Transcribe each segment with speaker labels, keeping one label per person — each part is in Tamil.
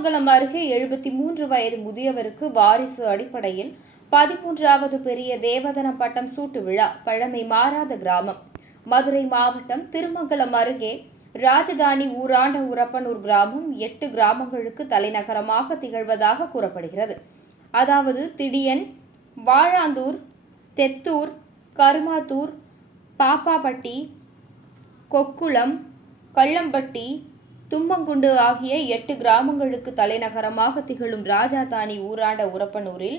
Speaker 1: திருமங்கலம் அருகே எழுபத்தி மூன்று வயது முதியவருக்கு வாரிசு அடிப்படையில் பதிமூன்றாவது பெரிய தேவதனம் பட்டம் சூட்டு விழா பழமை மாறாத கிராமம். மதுரை மாவட்டம் திருமங்கலம் அருகே ராஜதானி ஊராண்ட உரப்பனூர் கிராமம் எட்டு கிராமங்களுக்கு தலைநகரமாக திகழ்வதாக கூறப்படுகிறது. அதாவது திடியன் வாழாந்தூர் தெத்தூர் கருமாத்தூர் பாப்பாப்பட்டி கொக்குளம் கள்ளம்பட்டி தும்மங்குண்டு ஆகிய எட்டு கிராமங்களுக்கு தலைநகரமாக திகழும் ராஜாதானி ஊராண்ட உரப்பனூரில்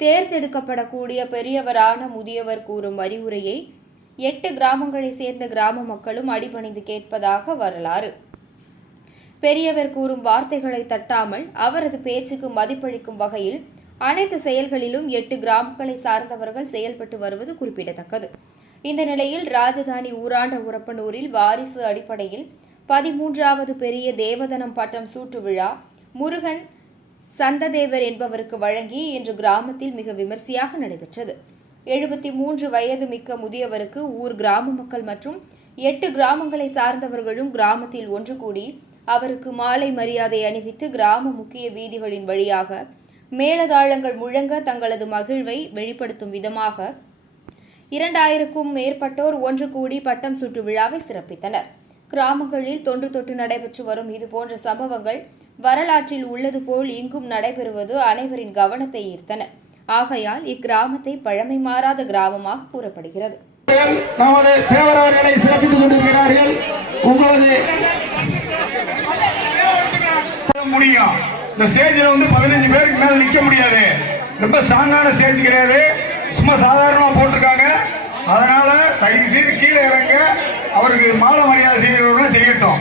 Speaker 1: தேர்ந்தெடுக்கப்படக்கூடிய பெரியவரான முதியவர் கூறும் அறிவுரையை எட்டு கிராமங்களை சேர்ந்த கிராம மக்களும் அடிபணிந்து கேட்பதாக வரலாறு. பெரியவர் கூறும் வார்த்தைகளை தட்டாமல் அவரது பேச்சுக்கு மதிப்பளிக்கும் வகையில் அனைத்து செயல்களிலும் எட்டு கிராமங்களை சார்ந்தவர்கள் செயல்பட்டு வருவது குறிப்பிடத்தக்கது. இந்த நிலையில் ராஜதானி ஊராண்ட உரப்பனூரில் வாரிசு அடிப்படையில் பதிமூன்றாவது பெரிய தேவதனம் பட்டம் சூட்டு விழா முருகன் சந்ததேவர் என்பவருக்கு வழங்கி இன்று கிராமத்தில் மிக விமர்சையாக நடைபெற்றது. எழுபத்தி மூன்று வயது மிக்க முதியவருக்கு ஊர் கிராம மக்கள் மற்றும் எட்டு கிராமங்களை சார்ந்தவர்களும் கிராமத்தில் ஒன்று கூடி அவருக்கு மாலை மரியாதை அணிவித்து கிராம முக்கிய வீதிகளின் வழியாக மேலதாளங்கள் முழங்க தங்களது மகிழ்வை வெளிப்படுத்தும் விதமாக இரண்டாயிரக்கும் மேற்பட்டோர் ஒன்று கூடி பட்டம் சுற்று விழாவை சிறப்பித்தனர். கிராமங்களில் தொன்று தொட்டு நடைபெற்று வரும் இதுபோன்ற சம்பவங்கள் வரலாற்றில் உள்ளது போல் இங்கும் நடைபெறுவது அனைவரின் கவனத்தை ஈர்த்தன. ஆகையால் இக்கிராமத்தை பழமை மாறாத கிராமமாக கூறப்படுகிறது.
Speaker 2: நமது சிறப்பித்துக் கொண்டிருக்கிறார்கள். உங்களது முடியும் இந்த ஸ்டேஜில் வந்து பதினஞ்சு பேருக்கு மேல நிக்க முடியாது. ரொம்ப ஸ்ட்ராங்கான ஸ்டேஜ் கிடையாது. சும்மா சாதாரணமா போட்டிருக்காங்க. அதனால தயவு செய்து கீழே இறங்க. அவருக்கு மாலை மரியாதை செய்யணும்னா செய்யட்டும்.